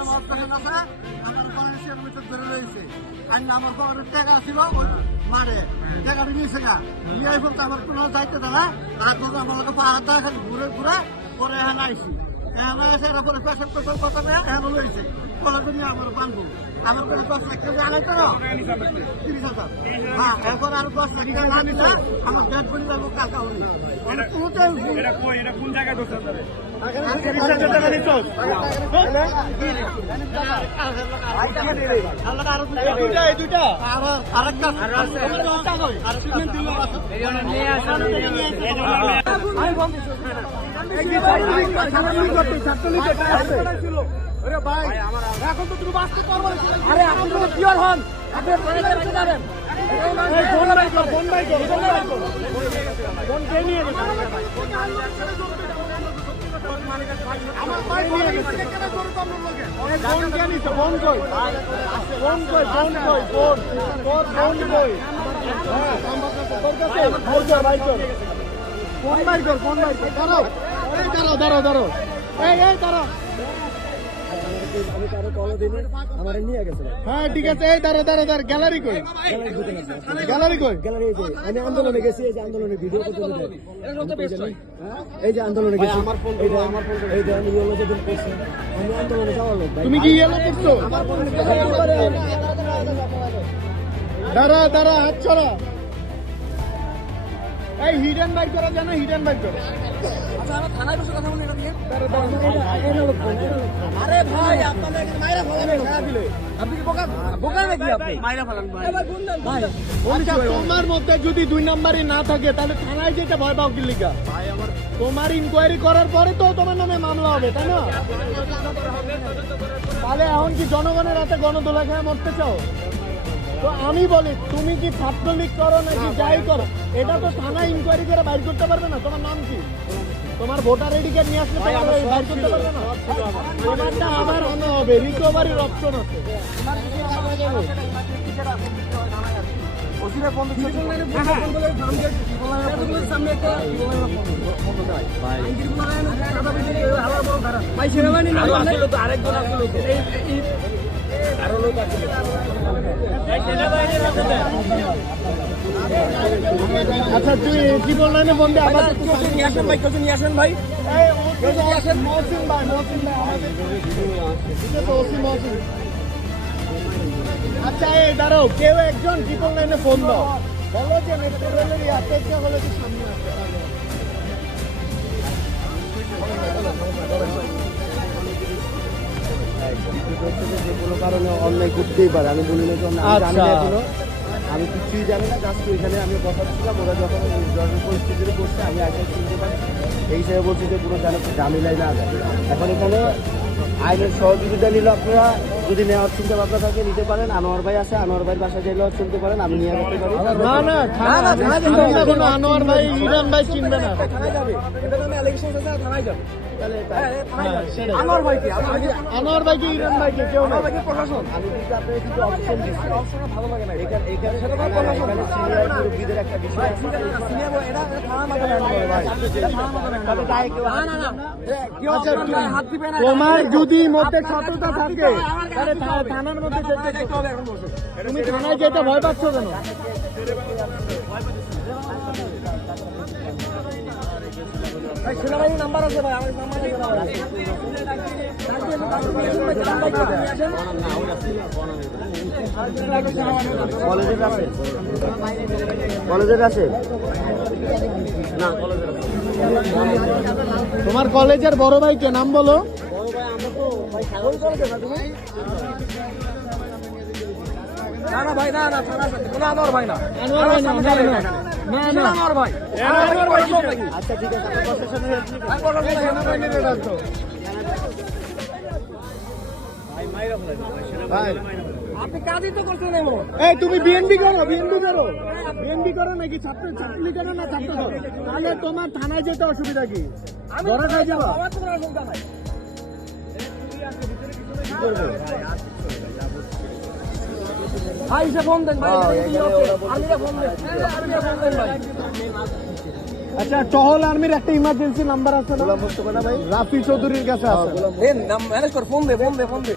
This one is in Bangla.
আমার কলেজের ভিতর ধরে রয়েছে। আমার পকেটের টাকা ছিল মারে। টাকাটা নিয়েছে না। আমার কোনো দায়িত্ব দেয় আর তখন খালি ঘুরে ঘুরে পরে এখানে আইসি এখানে এসে এর পরে কলেজে নিয়ে আমার বানবো। আমার কোনো দশ লাখ টাকা আনাই তো তিরিশ হাজার। হ্যাঁ এখন আর দশ লাখ টাকা না দিলে আমার ডেট করে যাব কাকা হলে মানে কোনো এটা কই? এটা কোন জায়গায় দোষ আছে? দুইটা এই দুইটা? আরেকটা। আরেকটা আরে আপনি তো পিওর হন আপনি যাবেন ভাই তোর ফোন বাই কর ফোন বাই কর? দাঁড়াও। এই দাঁড়াও দাঁড়াও দাঁড়াও। এই এই দাঁড়াও। আমি কারও কল দিনে আমার নিয়ে গেছে। হ্যাঁ ঠিক আছে। এই দাঁড়াও দাঁড়াও দাঁড়াও। গ্যালারি কই? গ্যালারি কই? গ্যালারি এই যে আমি আন্দোলনে গেছি এই যে আন্দোলনে ভিডিও করতে এই যে আন্দোলনে গেছি। আমার ফোন এই যে আমার ফোন এই যে আমি ইয়েলো যেদিন করছি আমি আন্দোলনে যাওয়ার লোক তুমি কি ইয়েলো করছ? দাঁড়া দাঁড়া হাত ছড়া এই হিডেন বাইক করা জানো হিডেন বাইক করে আরে ভাই আপনাদের মাইরা ফেলাবেন সারা দিলে আপনি কি বোকা বোকা নাকি আপনি? মাইরা ফেলান ভাই। ভাই আচ্ছা তোমার মধ্যে যদি দুই নাম্বারই না থাকে তাহলে থানায় যেতে ভয় পাও কি লিগা? তোমার ইনকোয়ারি করার পরে তো তোমার নামে মামলা হবে তাই না? তাহলে এখন কি জনগণের হাতে গণদোলা খেয়ে মরতে চাও? তো আমি বলি তুমি কি ছাত্রলীগ করো নাকি যাই করো? এটা তো থানা ইনকোয়ারি করে বাইর করতে পারবে না। তোমার নাম কি? তোমার ভোটার আইডি কার্ড নিয়ে আসলে তোমার বাইর করতে পারবে না। তোমারটা আমার মনে হবে রিকভারির অপশন আছে। আসলে তো আরেকজন আচ্ছা তুই কি বললেন ফোন দিয়ে আবার একটু নিয়ে আসেন ভাই কেউ নিয়ে আসেন ভাই। মহসিন ভাই মহসিন ভাই আচ্ছা এই দাঁড়াও, কেউ একজন ট্রিপল লাইনে ফোন দাও। বলো যে মেট্রো রেলের হলে সামনে আসবে যে কোনো কারণে অন্যায় করতেই পারে। আমি বলি না যে অন্যায়- আমি জানি না আচ্ছা। আমি কিছুই জানি না জাস্ট ওইখানে আমি বসাচ্ছিলাম ওরা যখন জরুরি পরিস্থিতিতে করছে আমি আগে চিনতে পারি এই হিসেবে বলছি যে পুরো দামি ঝামেলাই না। এখন এখানে আইনের সহযোগিতা নিলে আপনারা যদি নেওয়ার চিন্তা ভাবনা থাকে নিতে পারেন আনোয়ার ভাই আছে আনোয়ার ভাইয়ের বাসায় চাইলেও শুনতে পারেন আমি নিয়ে যেতে পারি না না থানা থানা কোনো আনোয়ার ভাই ইরান ভাই চিনবে না থানায় যাবে এটা তো অ্যালিগেশন আছে থানায় যাবে হ্যাঁ, আনোয়ার ভাইকে আনোয়ার ভাই ইরান ভাই কেউ না ভাইকে প্রশাসন আমি কিন্তু আপনাকে কিছু অপশন দিচ্ছি অপশন ভালো লাগে না এখানে এখানে সেটা তো সিনিয়র মুরব্বীদের একটা বিষয় আছে সিনিয়র এটা থানা মাথায় ভাই তাহলে গায়ে কেউ না না না কেউ আচ্ছা, আপনার গায়ে হাত দিবে না তোমার যদি মধ্যে সততা থাকে তাহলে থানার মধ্যে দেখতে হবে। এখন বসে তুমি থানায় যেতে ভয় পাচ্ছ কেন? সেনাবাহিনীর নাম্বার আছে ভাই আমার কলেজের আছে না কলেজের আছে? তোমার কলেজের বড় ভাইকে নাম বলো। না না ভাই না না কোনো আনোয়ার ভাই না আনোয়ার ভাই? আচ্ছা ঠিক আছে আপনি কাজই তো করছেন এমন এই তুমি বিএনপি করো। বিএনপি করো বিএনপি করো নাকি? ছাত্র ছাত্রী করো না ছাত্র করো তাহলে তোমার থানায় যেতে অসুবিধা কি? ধরা খাই যাবা? আমার তো অসুবিধা নাই। ভাই সে ফোন দেন ভাই আর্মিরা ফোন দেন আর্মিরা ফোন দেন ভাই? আচ্ছা টহল আর্মির একটা ইমার্জেন্সি নাম্বার আছে। না রাফি চৌধুরীর কাছে আছে নাম ম্যানেজ ফোন দে ফোন দে ফোন দে।